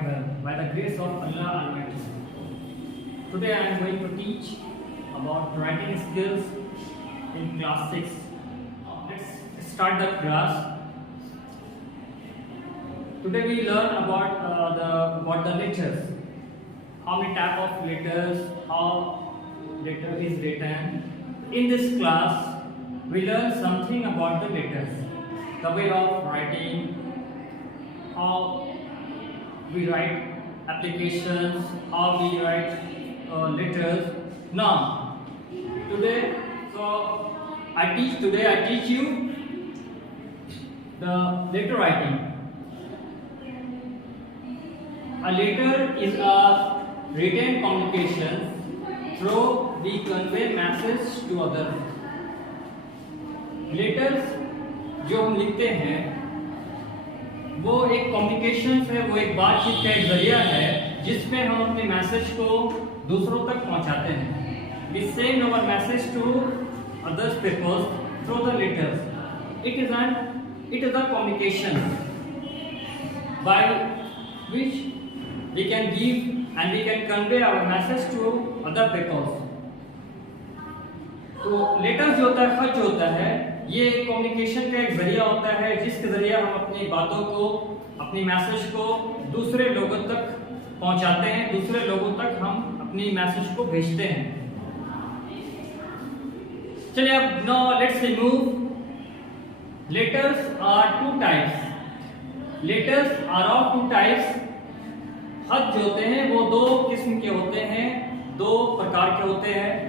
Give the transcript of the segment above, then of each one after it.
quite well by the grace of Allah Almighty. Today I am going to teach about writing skills in class 6. Let's start the class. Today we learn about the letters. How many type of letters, how letter is written. In this class we learn something about the letters, the way of writing, how we write applications, how we write letters. Now, today I teach you the letter writing. A letter is a written communication through we convey message to others. Letters जो हम लिखते हैं वो एक communication है, वो एक बातचीत का एक जरिया है जिसमें हम अपने मैसेज को दूसरों तक पहुंचाते हैं. We send our message to others people through the letters. It is a communication by which we can give and we can convey our message to other people. तो लेटर जो होता है, खत जो होता है, ये कम्युनिकेशन का एक जरिया होता है जिसके जरिए हम अपनी बातों को, अपनी मैसेज को दूसरे लोगों तक पहुंचाते हैं, दूसरे लोगों तक हम अपनी मैसेज को भेजते हैं. चलिए अब now let's remove. Letters are two types. Letters are of two types. खत जो होते हैं वो दो किस्म के होते हैं, दो प्रकार के होते हैं.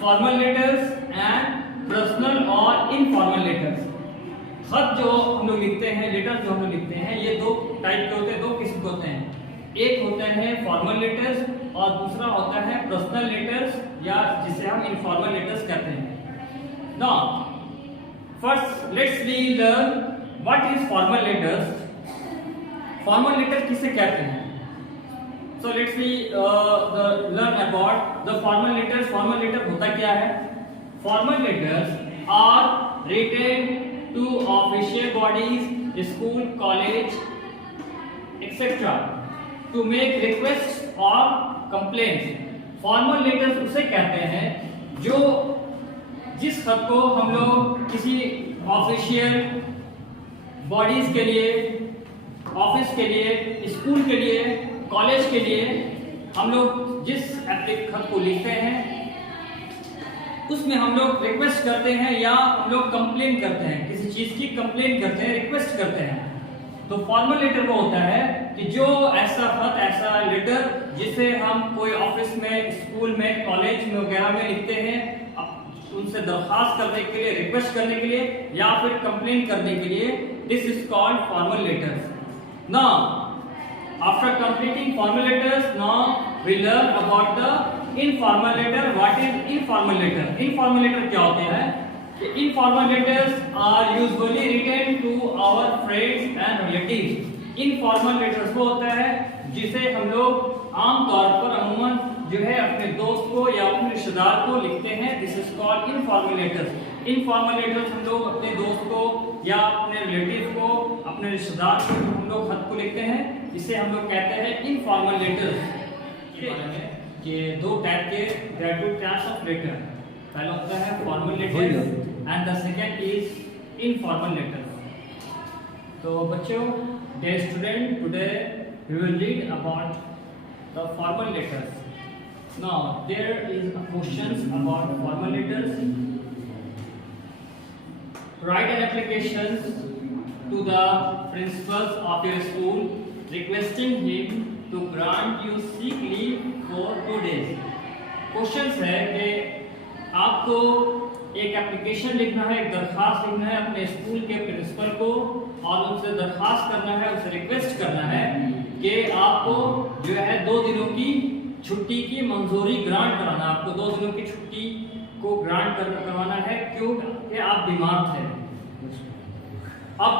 फॉर्मल लेटर्स एंड पर्सनल और इनफॉर्मल लेटर्स. खत जो हम लोग लिखते हैं, लेटर जो हम लोग लिखते हैं, ये दो टाइप के होते हैं, दो किस्म के होते हैं. एक होते हैं फॉर्मल लेटर्स और दूसरा होता है पर्सनल लेटर्स या जिसे हम इनफॉर्मल लेटर्स कहते हैं. Now first let's we learn what is formal letters. Formal letter किसे कहते हैं? So let's see learn about the formal letters. Formal letter होता क्या है? Formal letters are written to official bodies, school, college, etc. to make requests or complaints. Formal letters उसे कहते हैं जो जिस खत को हम लोग किसी ऑफिशियल बॉडीज के लिए, ऑफिस के लिए, स्कूल के लिए, कॉलेज के लिए हम लोग जिस खत को लिखते हैं उसमें हम लोग रिक्वेस्ट करते हैं या हम लोग कंप्लेन करते हैं, किसी चीज की कंप्लेन करते हैं, रिक्वेस्ट करते हैं. तो फॉर्मल लेटर वो होता है कि जो ऐसा खत, ऐसा लेटर जिसे हम कोई ऑफिस में, स्कूल में, कॉलेज में वगैरह में लिखते हैं उनसे दरखास्त करने के लिए, रिक्वेस्ट करने के लिए या फिर कंप्लेन करने के लिए. This is called formal letters. Now after completing formal letters, now we learn about the informal letter. What is informal letter? Informal letter क्या होते हैं? Informal letters are usually written to our friends and relatives. Informal letters वो होता है जिसे हम लोग आम तौर पर अमूमन जो है अपने दोस्त को या अपने रिश्तेदार को लिखते हैं. This is called informal letters. Informal letters हम लोग अपने दोस्त को या अपने रिलेटिव को, अपने रिश्तेदार को हम लोग खत को लिखते हैं, इसे हम लोग कहते हैं इनफॉर्मल लेटर्स. कि दो टाइप के, there are two types of letter. पहला होता है formal letter and the second is informal letter. तो बच्चों, dear student, today we will read about the formal letters. Now there is a questions about formal letters. Write an application to the principals of your school requesting him to grant you sick leave for 2 days. Questions है कि आपको एक application लिखना है, एक दरखास्त लिखना है अपने स्कूल के प्रिंसिपल को और उनसे दरखास्त करना है, उनसे रिक्वेस्ट करना है कि आपको जो है 2 दिनों की छुट्टी की मंजूरी ग्रांट कराना. आपको 2 दिनों की छुट्टी को ग्रांट करवाना है क्योंकि आप बीमार थे. अब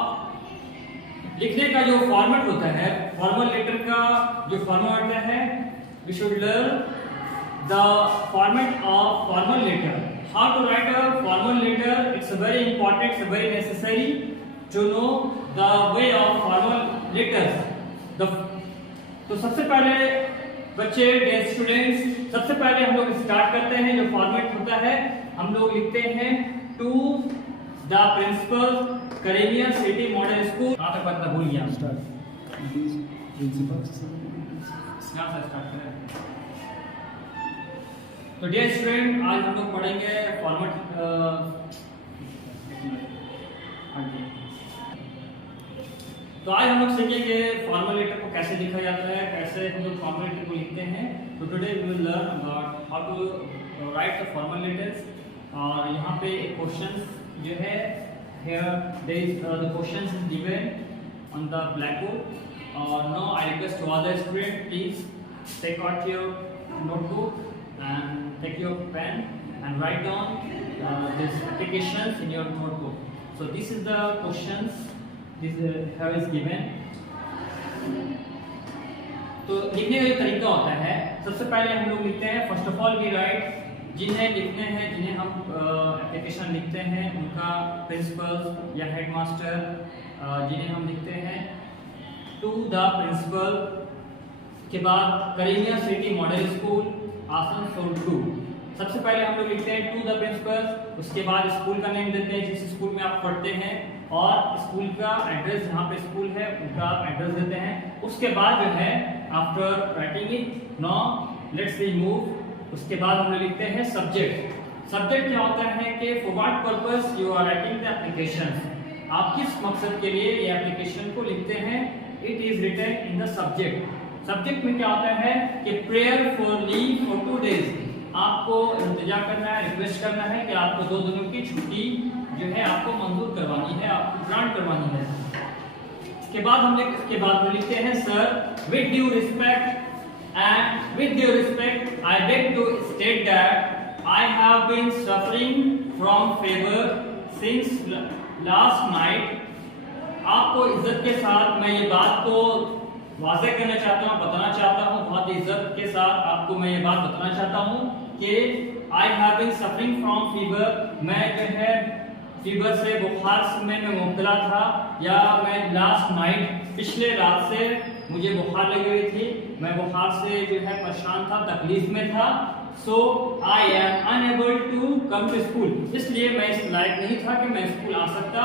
लिखने का जो फॉर्मेट होता है, फॉर्मल लेटर का जो फॉर्मेट है, we should learn the format of formal letter. How to write a formal letter? It's very important, it's very necessary to know the way of formal letter. तो सबसे पहले बच्चे, dear students, सबसे पहले हम लोग स्टार्ट करते हैं। जो फॉर्मेट होता है हम लोग लिखते हैं to the principal Kareniya city model school. कहाँ तक पता भूल गया, स्टार्ट करें। तो डियर स्टूडेंट, आज हम लोग पढ़ेंगे फॉर्मेट। तो आज हम लोग सीखेंगे फॉर्मल लेटर को कैसे लिखा जाता है, कैसे हम लोग फॉर्मल लेटर को लिखते हैं। तो today we will learn about how to write the formal letters. और यहाँ पे एक क्वेश्चन जो है, here there is the questions is given on the blackboard। और now I request to all the students, please take out your notebook and take your pen and write down these applications in your notebook। So this is the questions this here is given। तो लिखने का जो तरीका होता है, सबसे पहले हम लोग लिखते हैं first of all we write, जिन्हें लिखने हैं, जिन्हें हम एप्लीकेशन लिखते हैं उनका प्रिंसिपल या हेडमास्टर, जिन्हें हम लिखते हैं टू द प्रिंसिपल, के बाद Karenia city model school Asansol 2। सबसे पहले हम लोग लिखते हैं टू द प्रिंसिपल, उसके बाद स्कूल का नेम देते हैं जिस स्कूल में आप पढ़ते हैं, और स्कूल का एड्रेस, जहाँ पे स्कूल है उनका एड्रेस देते हैं। उसके बाद जो है after writing it, now let's we move, उसके बाद हम लोग लिखते हैं सब्जेक्ट। सब्जेक्ट क्या होता है कि for what purpose you are writing the application, आप किस मकसद के लिए ये एप्लीकेशन को लिखते हैं, it is written in the subject. Subject में क्या होता है कि prayer for leave for 2 days, आपको इंतजार करना है, रिक्वेस्ट करना है कि आपको 2 दिनों की छुट्टी जो है आपको मंजूर करवानी है, आपको ग्रांट करवानी है। इसके बाद हम लिखते हैं sir with due respect, and with due respect I beg to state that I have been suffering from fever since last night। आपको इज्जत के साथ मैं ये बात को वाज़ेह करना चाहता हूँ, बताना चाहता हूँ, बहुत इज्जत के साथ आपको मैं ये बात बताना चाहता हूँ कि I have been suffering from fever, मैं जो है फीवर से, बुखार में मैं मुब्तला था, या मैं लास्ट नाइट, पिछले रात से मुझे बुखार लगी हुई थी, मैं बुखार से जो है परेशान था, तकलीफ में था। So I am unable to come to school, इसलिए मैं इस लायक नहीं था कि मैं स्कूल आ सकता,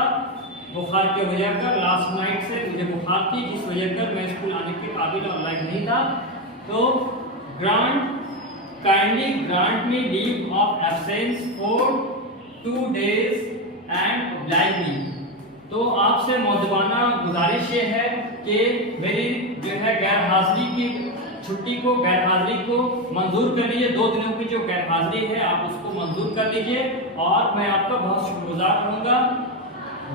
बुखार की वजह कर, लास्ट नाइट से मुझे बुखार थी जिस वजह कर मैं स्कूल आने के काबिल और लायक नहीं था। तो kindly grant me leave of absence for 2 days and oblige me। तो आपसे मौजूदाना गुजारिश ये है कि मेरी जो है गैर हाजिरी की छुट्टी को, गैर हाजिरी को मंजूर कर लीजिए। 2 दिनों की जो गैर हाजिरी है आप उसको मंजूर कर लीजिए, और मैं आपका बहुत शुक्रगुजार रहूँगा।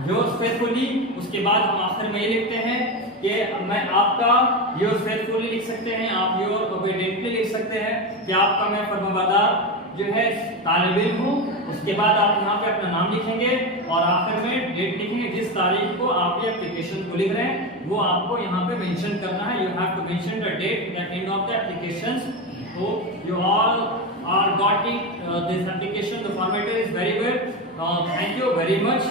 योर्स फेथफुली, उसके बाद हम आखिर में ये लिखते हैं कि मैं आपका योर्स फेथफुली लिख सकते हैं, आप योर ओबीडिएंटली लिख सकते हैं कि आपका मैं फरमाबरदार जो है तालिब इल्म हूँ। उसके बाद आप यहाँ पे अपना नाम लिखेंगे और आखिर में डेट लिखेंगे, जिस तारीख को आप ये एप्लीकेशन को लिख रहे हैं वो आपको यहाँ पे मेंशन करना है। You have to mention the date at end of the application. So you all are got it this application, the format is very well। Thank you very much।